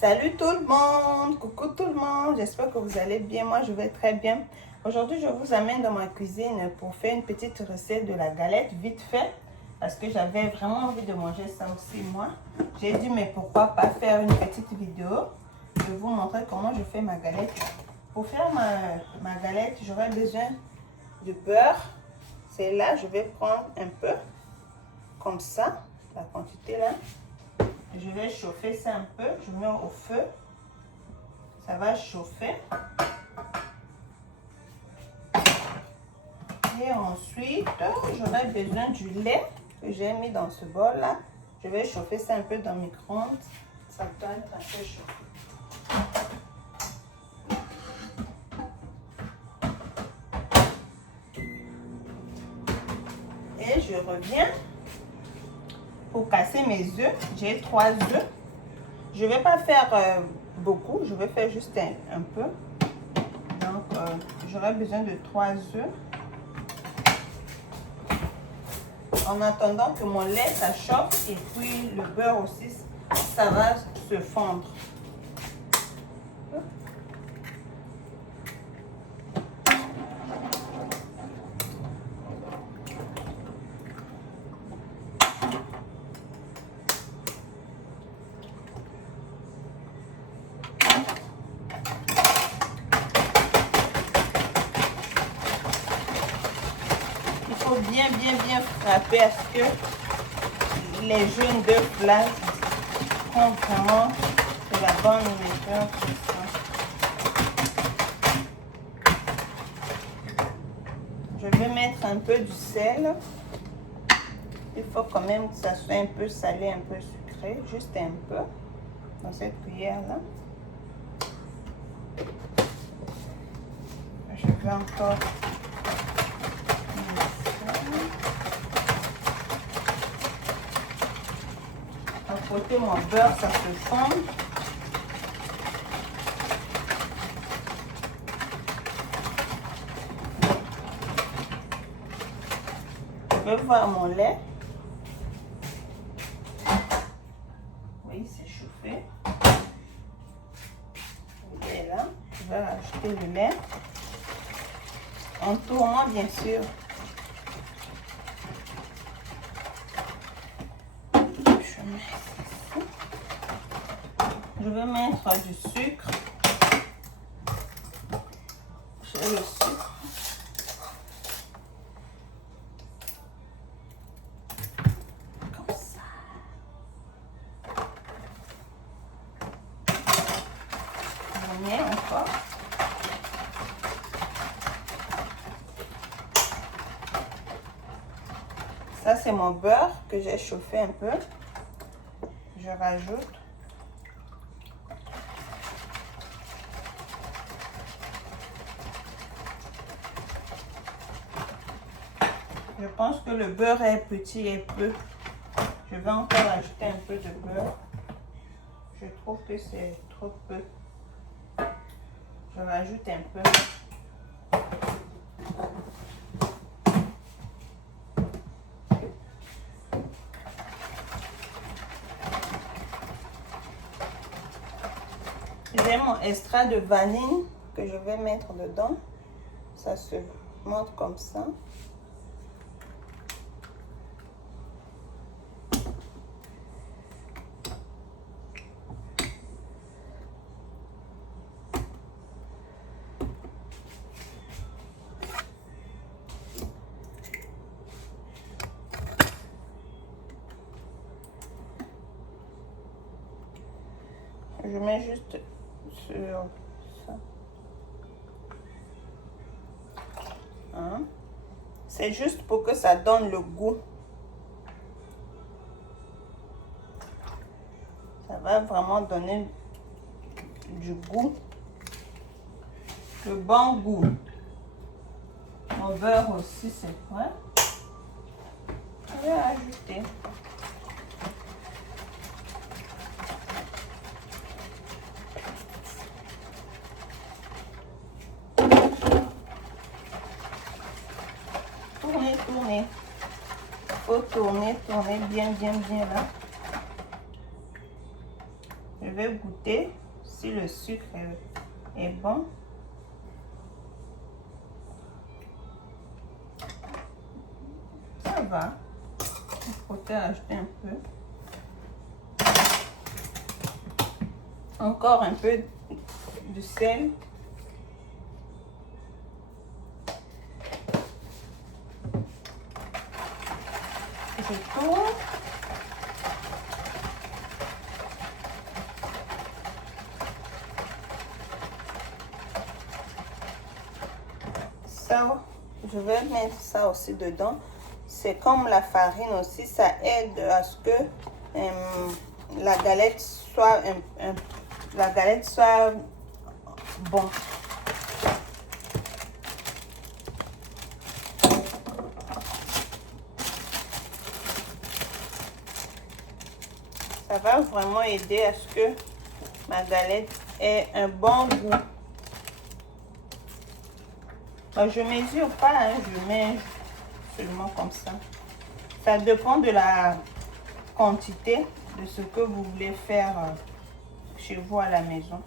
Salut tout le monde, coucou tout le monde, j'espère que vous allez bien, moi je vais très bien. Aujourd'hui je vous amène dans ma cuisine pour faire une petite recette de la galette vite fait. Parce que j'avais vraiment envie de manger ça aussi moi. J'ai dit mais pourquoi pas faire une petite vidéo. Je vais vous montrer comment je fais ma galette. Pour faire ma galette j'aurai besoin de beurre. C'est là je vais prendre un peu comme ça, la quantité là. Je vais chauffer ça un peu, je mets au feu, ça va chauffer. Et ensuite, j'aurai besoin du lait que j'ai mis dans ce bol là. Je vais chauffer ça un peu dans le micro-ondes, ça doit être un peu chaud. Et je reviens pour casser mes œufs. J'ai 3 œufs. Je ne vais pas faire beaucoup, je vais faire juste un peu. Donc, j'aurai besoin de 3 œufs. En attendant que mon lait ça chauffe et puis le beurre aussi, ça va se fondre. Bien frapper à ce que les jaunes d'œufs là font vraiment de la bonne nourriture. Je vais mettre un peu du sel. Il faut quand même que ça soit un peu salé, un peu sucré, juste un peu dans cette cuillère là. Je vais encore côté mon beurre, ça se fond. Je vais voir mon lait. Oui, c'est chauffé. Le lait là. Je vais rajouter le lait. En tournant, bien sûr. Je vais mettre du sucre. J'ai le sucre. Comme ça. Je mets encore. Ça, c'est mon beurre que j'ai chauffé un peu. Je rajoute. Je pense que le beurre est petit et peu. Je vais encore ajouter un peu de beurre. Je trouve que c'est trop peu. Je rajoute un peu. J'ai mon extrait de vanille que je vais mettre dedans. Ça se monte comme ça. Je mets juste sur ça. Hein? C'est juste pour que ça donne le goût. Ça va vraiment donner du goût. Le bon goût. Mon beurre aussi, c'est prêt. Je vais ajouter. Tourner. Il faut tourner bien là. Je vais goûter si le sucre est bon. Ça va. Il faut ajouter un peu. Encore un peu de sel. Je tourne. Ça, je vais mettre ça aussi dedans. C'est comme la farine aussi, ça aide à ce que la galette soit bon. Ça va vraiment aider à ce que ma galette ait un bon goût. Je mesure pas, hein, je mets seulement comme ça. Ça dépend de la quantité de ce que vous voulez faire chez vous à la maison.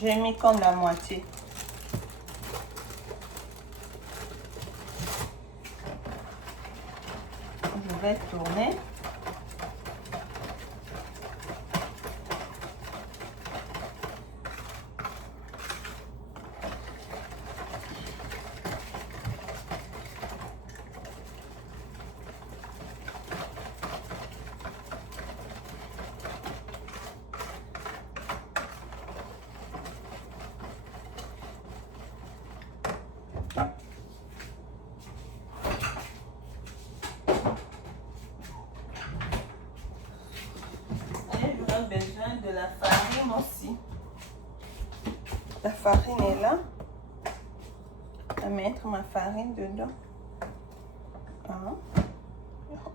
J'ai mis comme la moitié. Je vais tourner. Besoin de la farine aussi. La farine est là. Je vais mettre ma farine dedans. 1.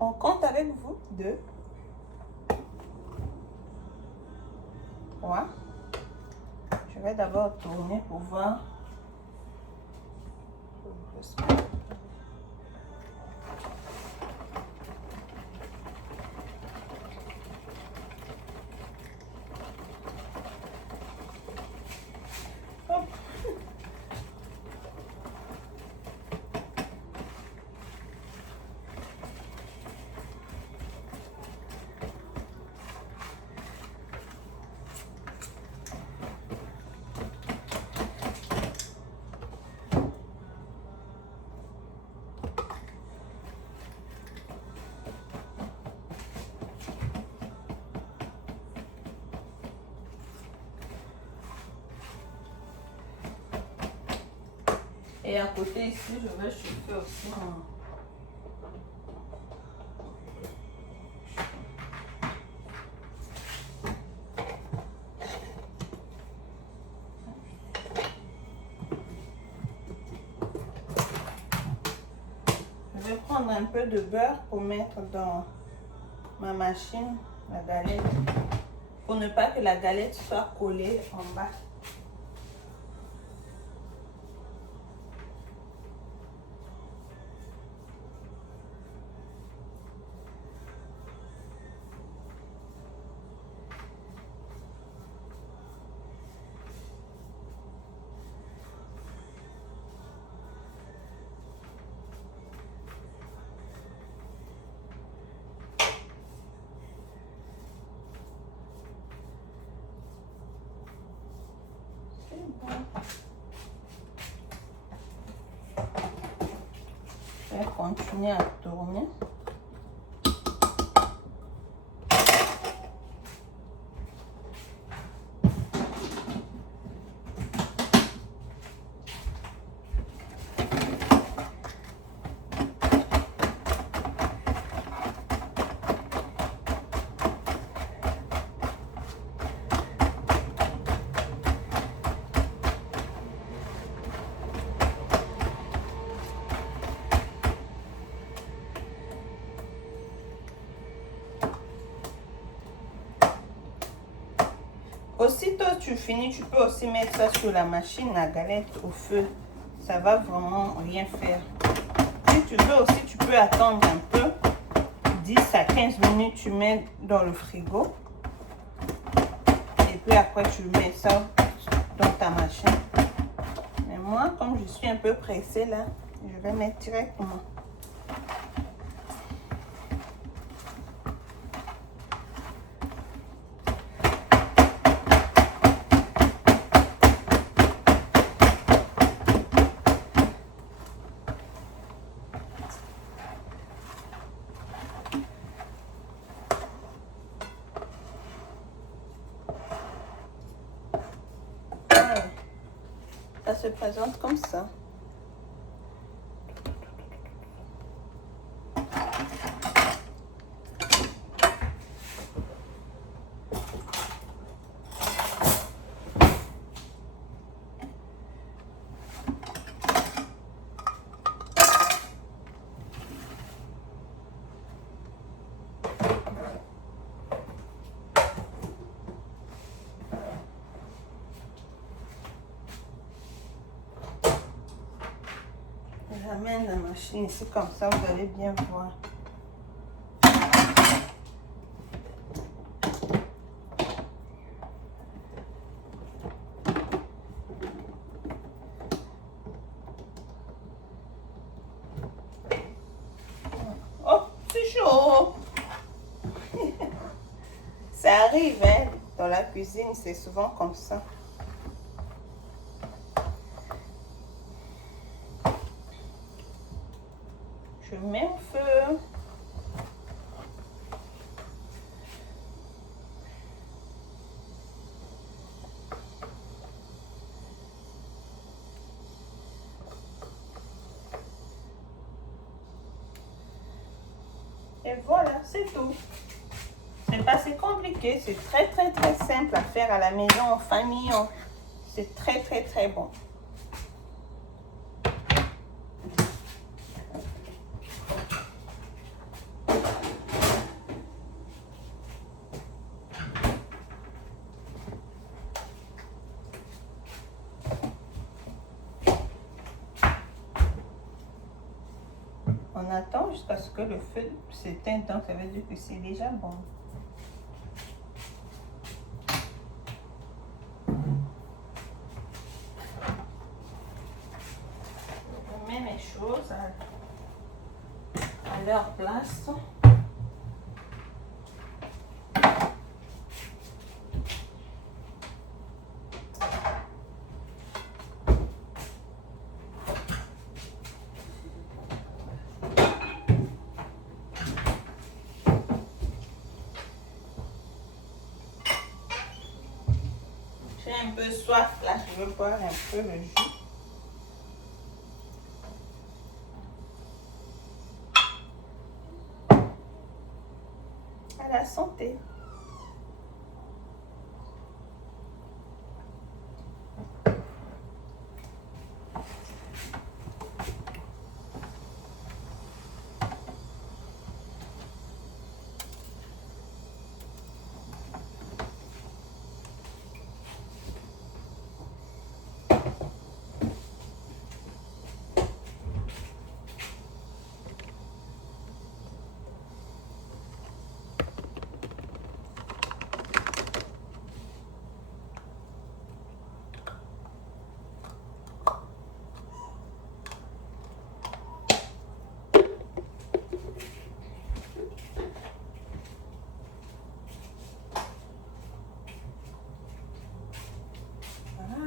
On compte avec vous. 2. 3. Je vais d'abord tourner pour voir. Et à côté ici, je vais chauffer aussi Je vais prendre un peu de beurre pour mettre dans ma machine, la galette, pour ne pas que la galette soit collée en bas. Je vais continuer à tourner. Aussitôt tu finis, tu peux aussi mettre ça sur la machine à galette au feu. Ça va vraiment rien faire. Si tu veux aussi, tu peux attendre un peu, 10 à 15 minutes, tu mets dans le frigo. Et puis après, tu mets ça dans ta machine. Mais moi, comme je suis un peu pressée là, je vais mettre directement. Ça se présente comme ça. J'amène la machine ici comme ça, vous allez bien voir. Oh, c'est chaud. Ça arrive, hein, dans la cuisine, c'est souvent comme ça. Je mets au feu. Et voilà, c'est tout. C'est pas si compliqué, c'est très simple à faire à la maison, en famille. C'est très bon. On attend jusqu'à ce que le feu s'éteigne, donc ça veut dire que c'est déjà bon. Je mets mes choses à leur place. J'ai un peu soif là, je veux boire un peu le jus. À la santé.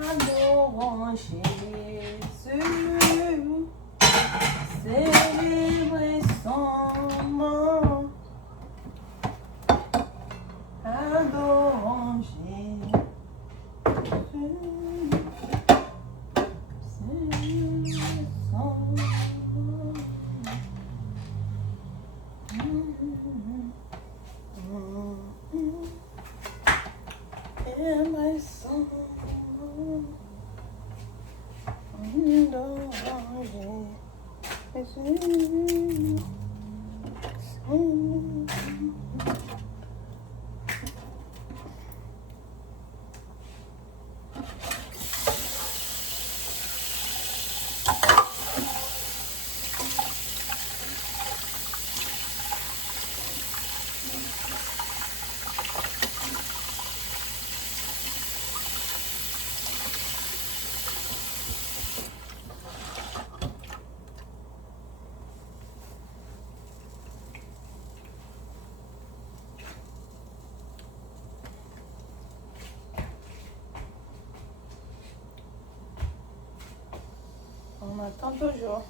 Adorons Jésus, célébrez son nom. Adorons Jésus, célébrez son nom. Célébrez son nom. On attend toujours.